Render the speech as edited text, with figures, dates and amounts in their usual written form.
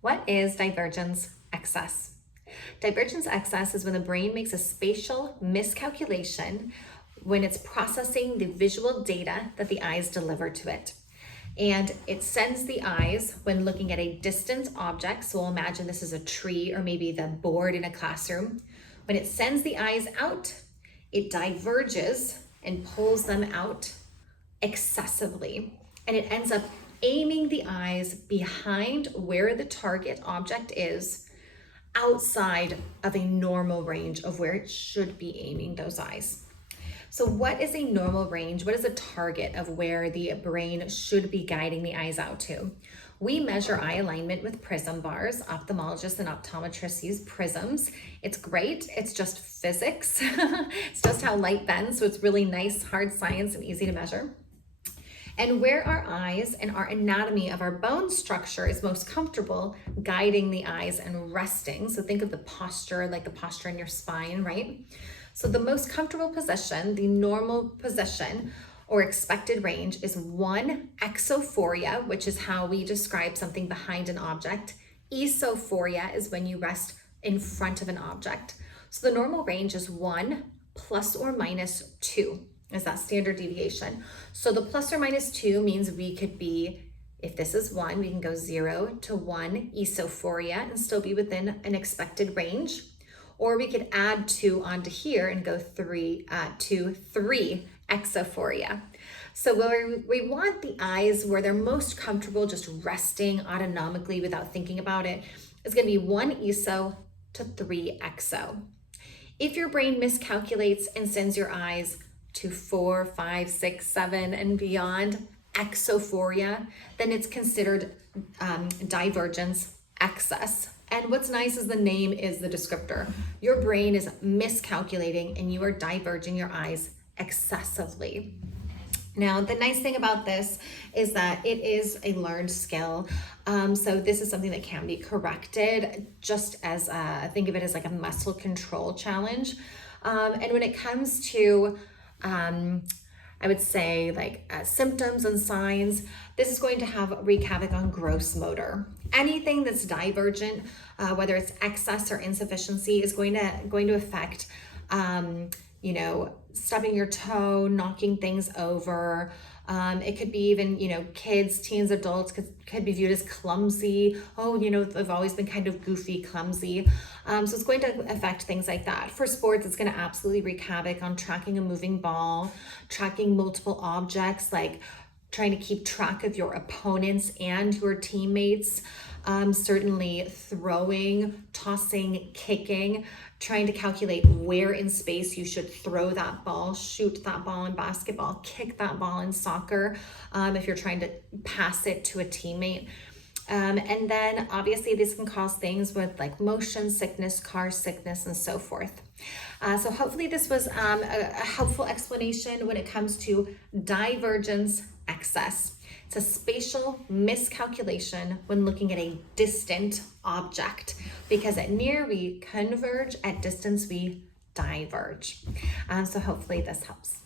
What is divergence excess? Divergence excess is when the brain makes a spatial miscalculation when it's processing the visual data that the eyes deliver to it. And it sends the eyes when looking at a distant object. So we'll imagine this is a tree or maybe the board in a classroom. When it sends the eyes out, it diverges and pulls them out excessively. And it ends up aiming the eyes behind where the target object is, outside of a normal range of where it should be aiming those eyes. So what is a normal range? What is a target of where the brain should be guiding the eyes out to? We measure eye alignment with prism bars. Ophthalmologists and optometrists use prisms. It's great. It's just physics. It's just how light bends. So it's really nice, hard science and easy to measure. And where our eyes and our anatomy of our bone structure is most comfortable guiding the eyes and resting. So think of the posture, like the posture in your spine, right? So the most comfortable position, the normal position or expected range is 1 exophoria, which is how we describe something behind an object. Esophoria is when you rest in front of an object. So the normal range is 1 plus or minus 2. Is that standard deviation. So the plus or minus 2 means we could be, if this is 1, we can go 0 to 1 esophoria and still be within an expected range. Or we could add 2 onto here and go 3 to 3 exophoria. So where we want the eyes where they're most comfortable just resting autonomically without thinking about it is going to be 1 eso to 3 exo. If your brain miscalculates and sends your eyes to 4, 5, 6, 7, and beyond exophoria, then it's considered divergence excess. And what's nice is the name is the descriptor. Your brain is miscalculating and you are diverging your eyes excessively. Now, the nice thing about this is that it is a learned skill. So this is something that can be corrected, just as, think of it as like a muscle control challenge. And when it comes to I would say like symptoms and signs, this is going to wreak havoc on gross motor. Anything that's divergent, whether it's excess or insufficiency, is going to affect, stubbing your toe, knocking things over. It could be even, kids, teens, adults could be viewed as clumsy. Oh, they've always been kind of goofy, clumsy. So it's going to affect things like that. For sports, it's going to absolutely wreak havoc on tracking a moving ball, tracking multiple objects, like trying to keep track of your opponents and your teammates. Certainly throwing, tossing, kicking, trying to calculate where in space you should throw that ball, shoot that ball in basketball, kick that ball in soccer, if you're trying to pass it to a teammate. And then obviously this can cause things with like motion sickness, car sickness, and so forth. So hopefully this was a helpful explanation when it comes to divergence excess. It's a spatial miscalculation when looking at a distant object, because at near we converge, at distance we diverge. So hopefully this helps.